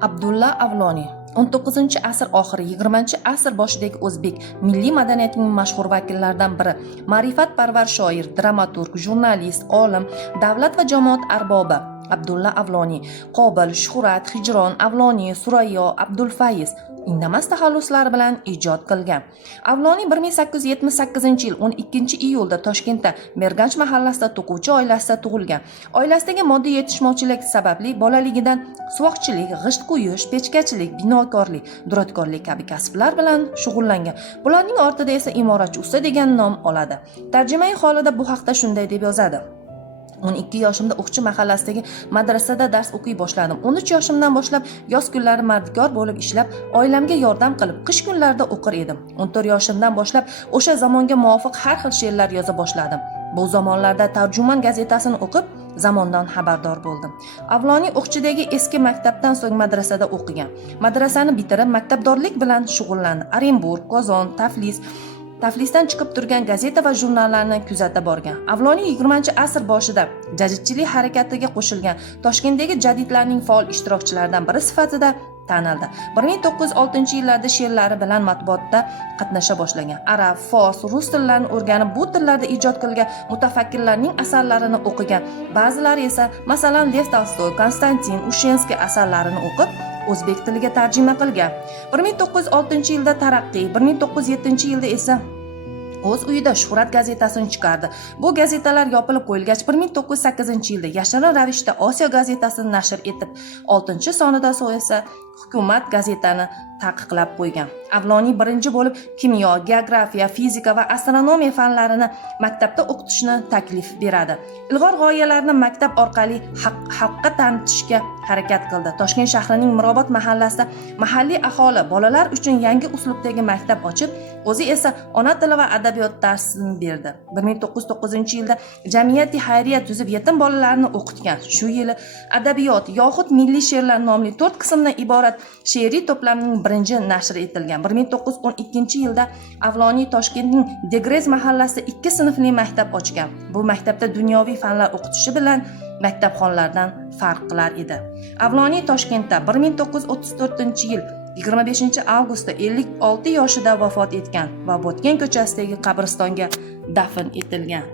Abdulla Avloniy 19-asr oxiri 20-asr boshidagi o'zbek milliy madaniyatining mashhur vakillaridan biri, ma'rifatparvar shoir, dramaturg, jurnalist, olim, davlat va jamoat arbobi. Abdulla Avloniy Qobil, Shuhrat, Hijron, Avloniy, Surayyo, Abdulfayz indamas taxalluslari bilan ijod qilgan. Avloniy 1878-yil 12-iyulda Toshkentda Merganch mahallasida to'quvchi oilasida tug'ilgan. Oilasidagi moddiy yetishmovchilik sababli bolaligidan suvoqchilik, g'isht quyish, pechkachilik, binokorlik, duradgorlik kabi kasblar bilan shug'ullangan. Bularning ortida esa imoratchi usta degan nom oladi. Tarjimai holida bu haqda shunday deb yozadi: 12 yoshimda O'qchi mahallasidagi madrasada dars o'qiy boshladim. 13 yoshimdan boshlab yoz kunlari mardikor bo'lib ishlab, oilamga yordam qilib, qish kunlarida o'qir edim. 14 yoshimdan boshlab o'sha zamonga muvofiq har xil she'rlar yoza boshladim. Bu zamonlarda Tarjuman gazetasini o'qib, zamondan xabardor bo'ldim. Avloniy O'qchidagi eski maktabdan so'ng madrasada o'qigan. Madrasani bitirib, maktabdorlik bilan shug'ullandi. Orenburg, Qozon, Taflisdan chiqib turgan gazeta va jurnallarni kuzata borgan. Avloniy 20-asr boshida jadidchilik harakatiga qo'shilgan Toshkentdagi jadidlarning faol ishtirokchilaridan biri sifatida tanildi. 1906-yillarda she'rlari bilan matbuotda qatnasha boshlagan. Arab, fors, rus tillarini o'rganib, bu tillarda ijod qilgan mutafakkirlarning asarlarini o'qigan. Ba'zilari esa, masalan, Lev Tolstoy, Konstantin Ushenskiy asarlarini o'qib, o'zbek tiliga tarjima qilgan. 1906-yilda Taraqqiy, 1907-yilda esa o'z uyida Shuhrat gazetasini chiqardi. Bu gazetalar yopilib qo'yilgach, 1908-yilda yashirin ravishda Osiyo gazetasini nashr etib, 6-sonida esa hukumat gazetani taqiqlab qo'ygan. Avloniy birinchi bo'lib kimyo, geografiya, fizika va astronomiya fanlarini maktabda o'qitishni taklif beradi. Ilg'or g'oyalarni maktab orqali xalqqa tanitishga harakat qildi. Toshkent shahrining Mirobod mahallasida mahalliy aholi bolalar uchun yangi uslubdagi maktab ochib, o'zi esa ona tili va adabiyot darsini berdi. 1909-yilda jamiyati xayriya tuzib yetim bolalarni o'qitgan. Shu yili adabiyot yoxud milliy she'rlar nomli 4 qismdan iborat she'riy to'plamning birinchi nashr etilgan. 1912-yilda Avloniy Toshkentning Degrez mahallasida 2 sinfli maktab ochgan. Bu maktabda dunyoviy fanlar o'qitishi bilan maktabxonlardan farq qilar edi. Avloniy Toshkentda 1934-yil 25-avgustda 56 yoshida vafot etgan va Botken ko'chasidagi qabristonga dafn etilgan.